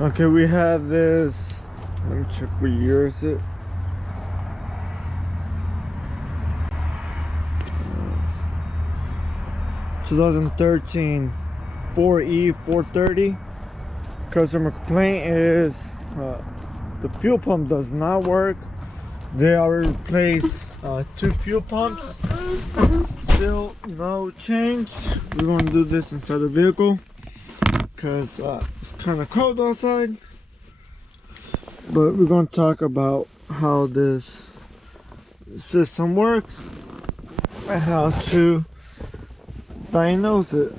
Okay, we have this. Let me check what year is it. 2013 4E430. Customer complaint is the fuel pump does not work. They already replaced 2 fuel pumps. Still no change. We're gonna do this inside the vehicle because it's kind of cold outside. But we're gonna talk about how this system works and how to diagnose it.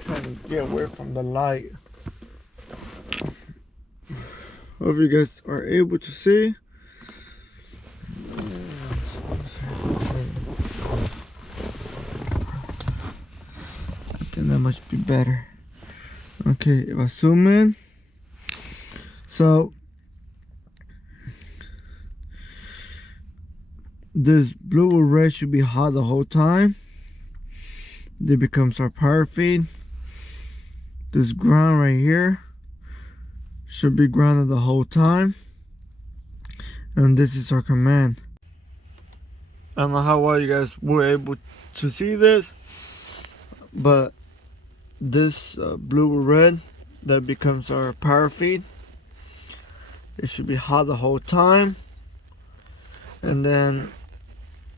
Trying to get away from the light. Hope you guys are able to see. I think that must be better. Okay, if I zoom in, so this blue or red should be hot the whole time. This becomes our power feed. This ground right here should be grounded the whole time, and this is our command. I don't know how well you guys were able to see this, but this blue or red, that becomes our power feed. It should be hot the whole time, and then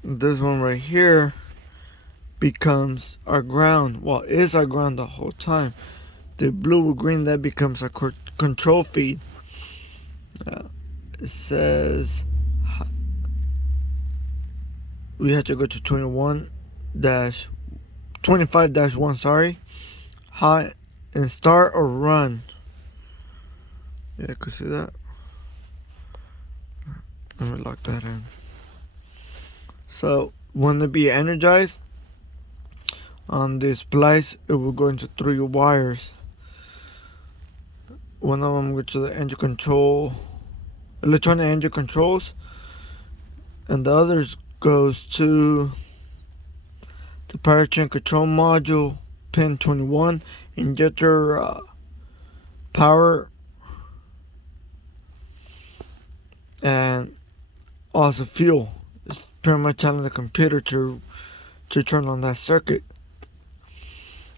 this one right here becomes our ground. Well, is our ground the whole time. The blue or green, that becomes our control feed. It says we have to go to 25-1, sorry. Hot and start or run. Yeah, I could see that. Let me lock that in. So when it be energized, on this splice, it will go into 3 wires. One of them goes to the engine control, electronic engine controls, and the others goes to the powertrain control module, pin 21, injector power, and also fuel. It's pretty much telling the computer to turn on that circuit.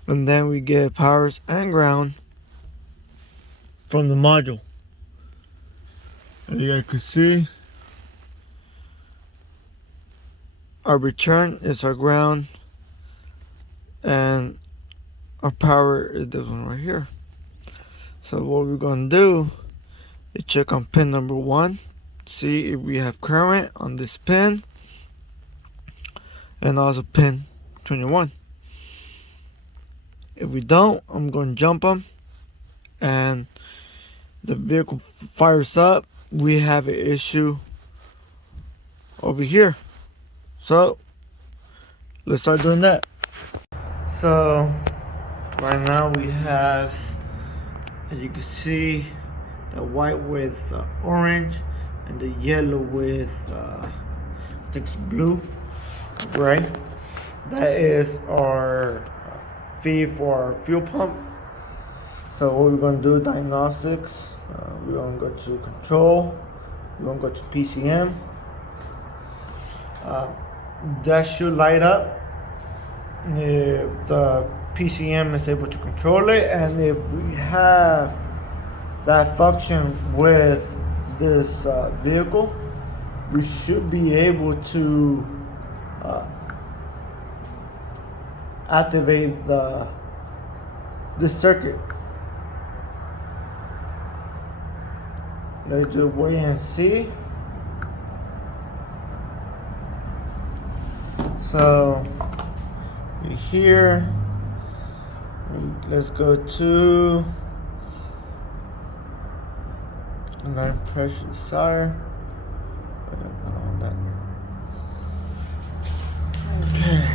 And then we get powers and ground from the module. And you guys can see our return is our ground, and our power is this one right here. So what we're gonna do is check on pin number 1, see if we have current on this pin, and also pin 21. If we don't, I'm going to jump them, and the vehicle fires up. We have an issue over here. So let's start doing that. So right now we have, as you can see, the white with orange and the yellow with I think it's blue, right? That is our feed for our fuel pump. So what we're going to do, diagnostics, we're going to go to control, we're going to go to PCM. That should light up if the PCM is able to control it, and if we have that function with this vehicle, we should be able to activate this circuit. Let's just wait and see. So here, let's go to line pressure desired. I don't want that. Okay.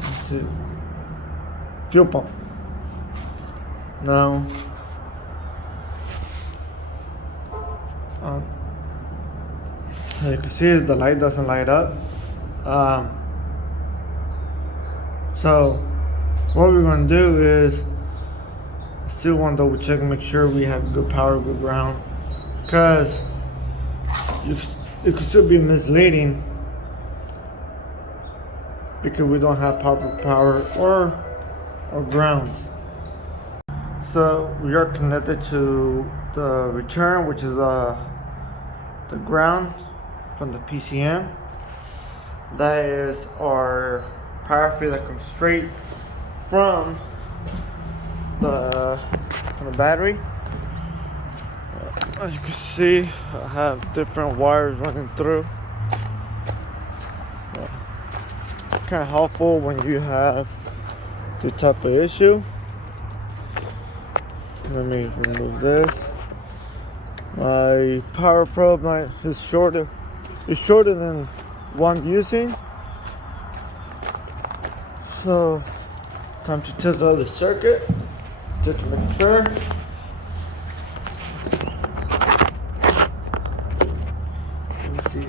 Let's see. Fuel pump. Now, as you can see, the light doesn't light up. So what we're going to do is still want to double check and make sure we have good power, good ground, because it could still be misleading because we don't have proper power or ground. So we are connected to the return, which is the ground from the PCM. That is our power feed that comes straight from the battery. As you can see, I have different wires running through. Kind of helpful when you have this type of issue. Let me remove this. My power probe is shorter. It's shorter than one I'm using. So, time to test out the circuit. Just to make sure. Let me see.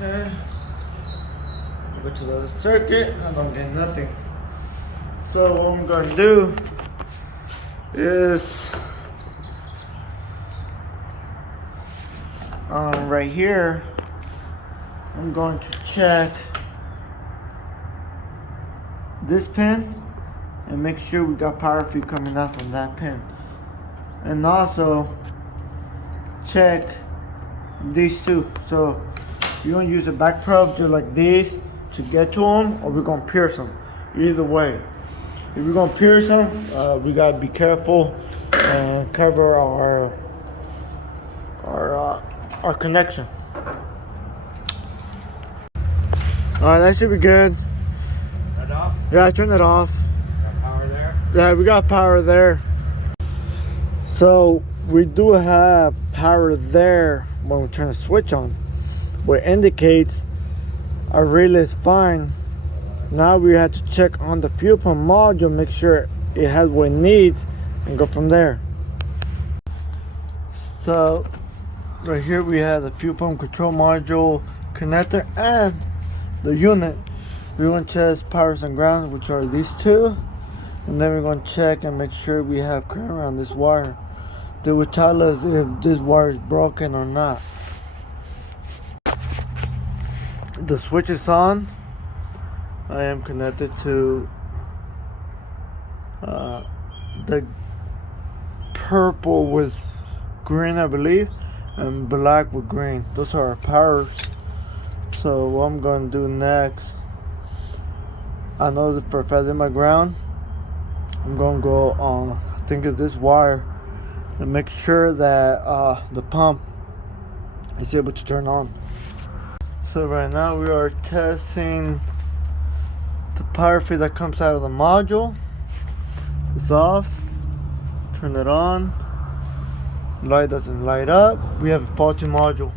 Okay. Go to the other circuit. I don't get nothing. So what I'm going to do is right here, I'm going to check this pin and make sure we got power feed coming out from that pin, and also check these two. So you're going to use a back probe just like these to get to them, or we're going to pierce them. Either way, if we're going to pierce them, we got to be careful and cover our connection. Alright, that should be good. Turn it off? Yeah, I turned it off. Got power there? Yeah, we got power there. So we do have power there when we turn the switch on, where it indicates our relay is fine. Now we have to check on the fuel pump module, make sure it has what it needs, and go from there. So right here we have the fuel pump control module connector and the unit. We're going to test powers and grounds, which are these two, and then we're going to check and make sure we have current around this wire. They will tell us if this wire is broken or not. The switch is on. I am connected to the purple with green, I believe, and black with green. Those are our powers. So what I'm going to do next, I know that for a fact in my ground, I'm going to go on, I think it's this wire, and make sure that the pump is able to turn on. So right now we are testing the power feed that comes out of the module. It's off. Turn it on. Light doesn't light up. We have a faulty module.